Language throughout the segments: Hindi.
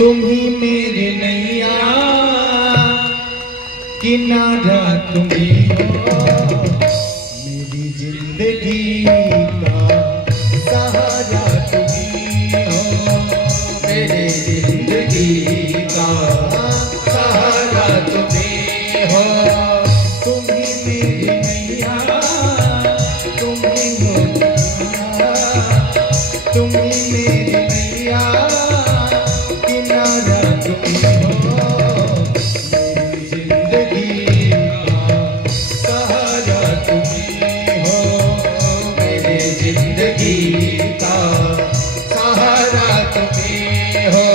तुम ही मेरे नैया किनारा तुम ही हो, मेरी जिंदगी का सहारा तुम ही हो, मेरी जिंदगी का सहारा तुम ही हो। तुम ही मेरी नैया, तुम ही हो, तुम ही मेरी नैया किनारा तुम ही हो, मेरी जिंदगी का सहारा तुम ही हो, मेरी जिंदगी का सहारा तुम ही हो।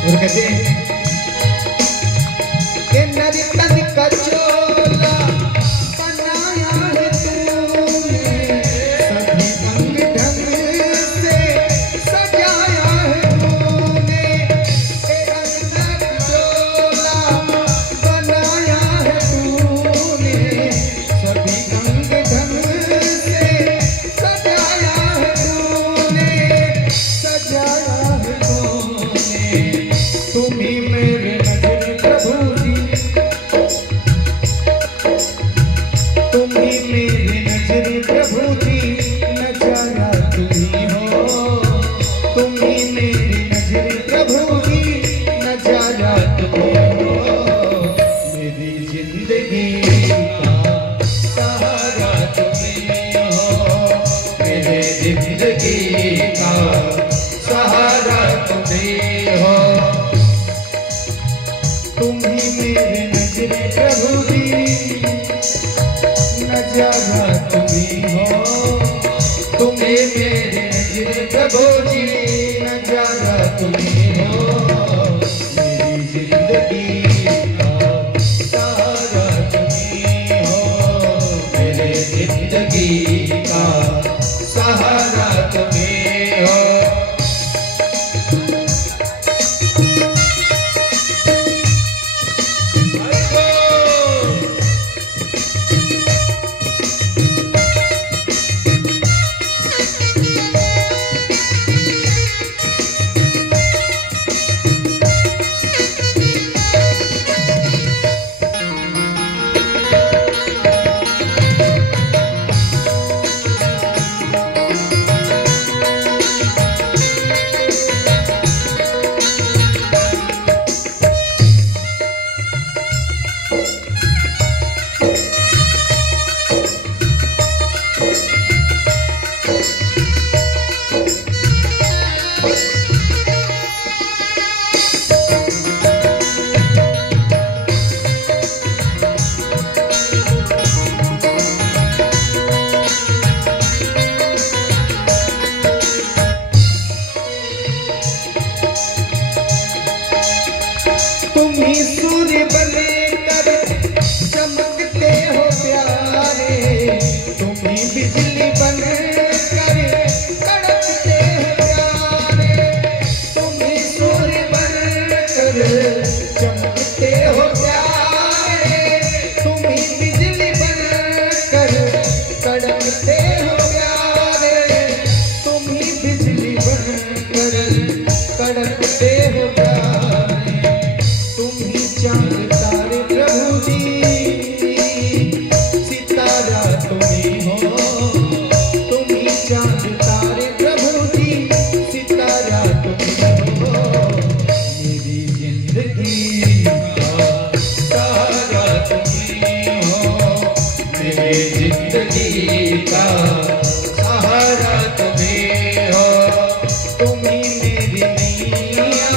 और कहते हैं कि नदी तन का चोला बनाया है तूने, सभी अंग ढंग से सजाया है तूने, अंग चोला बनाया है तूने, सभी अंग ढंग से सजाया है तूने, सजाया है तूने। तुम ही मेरे नजर प्रभु जी, तुम ही मेरे नजर प्रभु जी, नजारा तुम ही हो, तुम ही मेरी नजर प्रभु जी, नजारा तुम ही हो, मेरी जिंदगी का सहारा तुम ही हो, मेरे जिंदगी का सहारा तुम ही हो। तुम ही मेरे नजर प्रभु जी, नजारा तुम ही हो, तुम ही मेरे नजर प्रभु जी, नजारा तुम ही हो, मेरी जिंदगी का सहारा तुम ही हो, मेरे जिंदगी का सहारा तुम ही हो। तुम ही सूर्य बनकर चमकते हो प्यारे, तुम ही बिजली बनकर कड़कते हो प्यारे, तुम ही सूर्य बनकर चमकते हो प्यारे, तुम ही बिजली बनकर कड़कते हो प्यारे, तुम ही बिजली बनकर कड़कते हो प्यारे। तुम ही चांद तारे प्रभु जी, सितारा तुम ही हो, तुम ही चांद तारे प्रभु जी, सितारा तुम ही हो, मेरी जिंदगी का सहारा तुम ही हो, मेरी जिंदगी का सहारा तुम ही हो। तुम ही मेरी नैया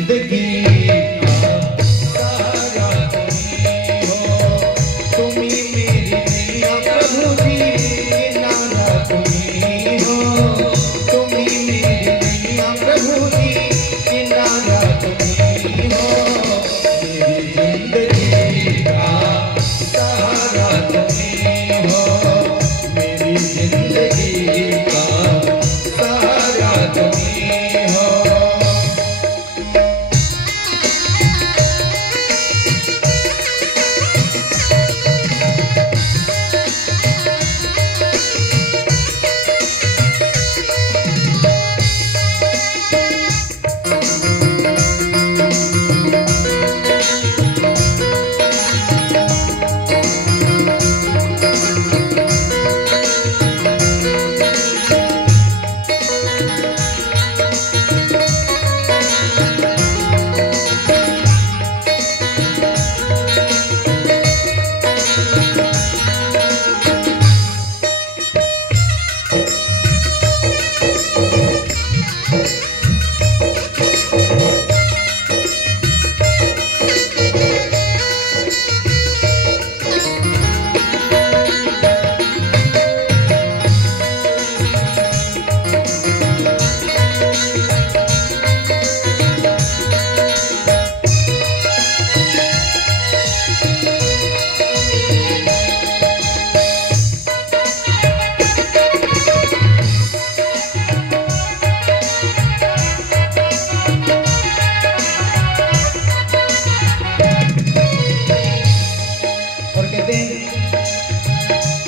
जिंदगी का सहारा तुम ही हो, तुम ही मेरी नैया प्रभु जी, किनारा तुम ही हो, तुम ही मेरी नैया प्रभु जी, किनारा तुम ही हो, मेरी जिंदगी का सहारा तुम ही हो, मेरी जिंदगी का सहारा तुम ही हो।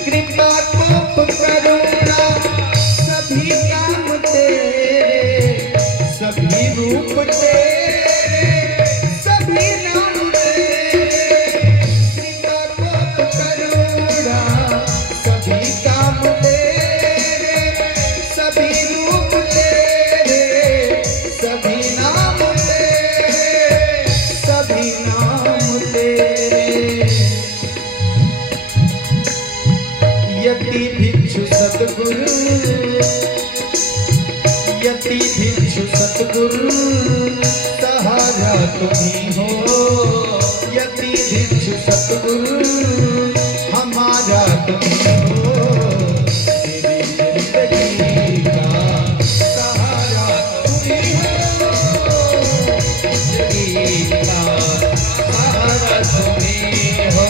कृपा कोप करुणा सभी काम तेरे, सभी रूप तेरे, सभी नाम तेरे। कृपा कोप करुणा सभी काम तेरे, सभी रूप तेरे, सभी नाम तेरे, सभी नाम तेरे। यति भिक्षु सतगुरु, यति भिक्षु सतगुरु, सहारा तुम ही हो, यति भिक्षु सतगुरु, हमारा तुम ही हो, मेरी जिंदगी का सहारा तुम ही हो, जिंदगी का सहारा तुम ही हो।